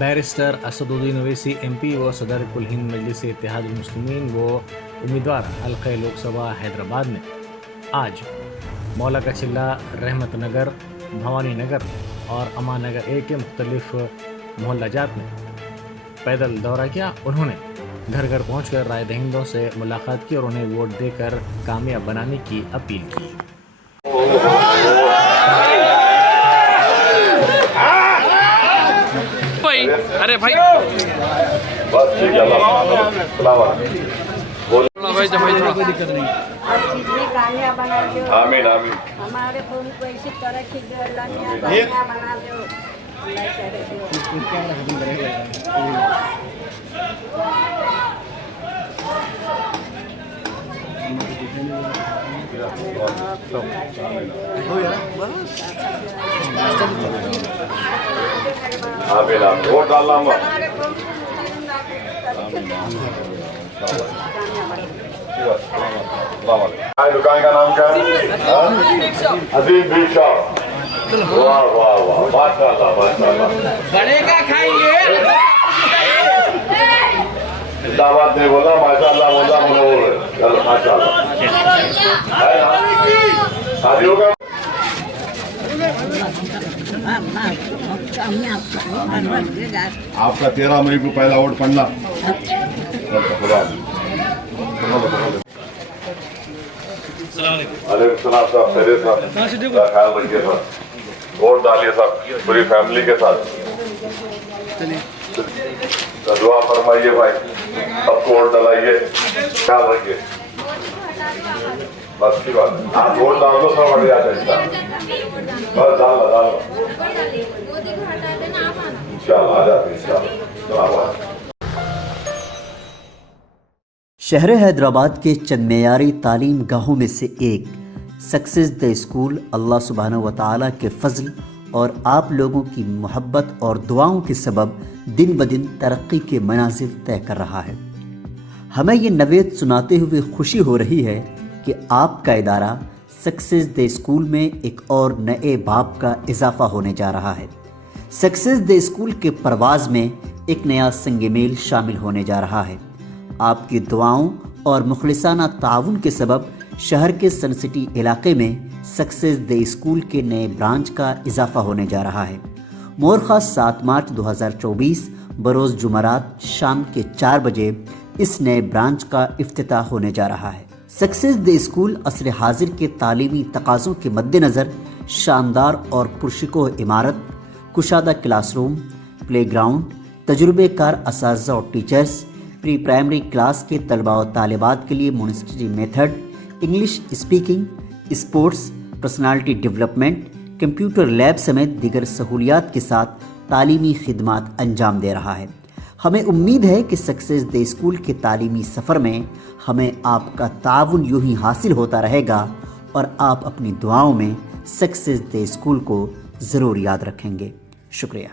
Barrister Asaduddin Owaisi MP व सदर कुल हिंद मजलिस इत्तेहाद मुस्लिमीन व उम्मीदवार हल्क़ा लोकसभा हैदराबाद ने आज मौला का चिल्ला, रहमत नगर, भवानी नगर और अमान नगर ए के मुख्तलिफ मोहल्ला जात में पैदल दौरा किया। उन्होंने घर घर पहुंचकर राय दहिंदों से मुलाकात की और उन्हें वोट देकर कामयाब बनाने की अपील की। अरे भाई बस ठीक है, भाई जमाई थोड़ा कोई दिक्कत नहीं। हर चीज में कामयाब बना दो। आमीन आमीन। हमारे फोन को ऐसी तरक्की दो, अल्लाह ने कामयाब बना दो। अल्लाह करे दो। कैमरा खत्म करेगा। आमीन आमीन। वोट डालना मत। हमारे फोन को दुकान का नाम क्या है? अजीम बी शॉप। वाह वाह वाह, माशाल्लाह माशाल्लाह। बड़ेगा खाएंगे। जिंदाबाद नहीं बोला, माशाल्लाह बोला, बोलो माशाल्लाह। है ना? शादियों का आपका 13 मई को पहला वोट पड़ना। सलाम साहब, खैरियत साहब, ख्याल रखिए साहब, वोट डालिए साहब पूरी फैमिली के साथ। तो दुआ फरमाइए भाई, सबको वोट डलाइए, ख्याल रखिए। बस की बात है, आप वोट डाल दो, सब बढ़िया है। बस डाल इंशाल्लाह, आ जाते इंशाल्लाह। शहर हैदराबाद के चंद मेयारी तालीम गाहों में से एक सक्सेस द स्कूल अल्लाह सुब्हानहू व तआला के फ़ज़ल और आप लोगों की मोहब्बत और दुआओं के सबब दिन ब दिन तरक्की के मनाजिल तय कर रहा है। हमें ये नवेद सुनाते हुए खुशी हो रही है कि आपका इदारा सक्सेस द स्कूल में एक और नए बाब का इजाफा होने जा रहा है। सक्सेस द स्कूल के परवाज़ में एक नया संग मेल शामिल होने जा रहा है। आपकी दुआओं और मुखलिसाना ताउन के सबब शहर के सन सिटी इलाके में सक्सेस द स्कूल के नए ब्रांच का इजाफा होने जा रहा है। मोरखा 7 मार्च 2024 बरोज़ जुमरात शाम के 4 बजे इस नए ब्रांच का इफ्तिताह होने जा रहा है। सक्सेस द स्कूल असर हाजिर के तालीमी तकाज़ों के मद्देनज़र शानदार और पुरशिकोह इमारत, कुशादा क्लासरूम, प्ले ग्राउंड, तजुर्बेकार असातिज़ा और टीचर्स, प्री प्राइमरी क्लास के तलबा और तालिबात के लिए monetary method, English speaking, sports, personality development, computer lab समेत दीगर सहूलियात के साथ तालीमी खिदमात अंजाम दे रहा है। हमें उम्मीद है कि सक्सेस द स्कूल के तालीमी सफ़र में हमें आपका ताउन यूं ही हासिल होता रहेगा और आप अपनी दुआओं में सक्सेस द स्कूल को ज़रूर याद रखेंगे। शुक्रिया।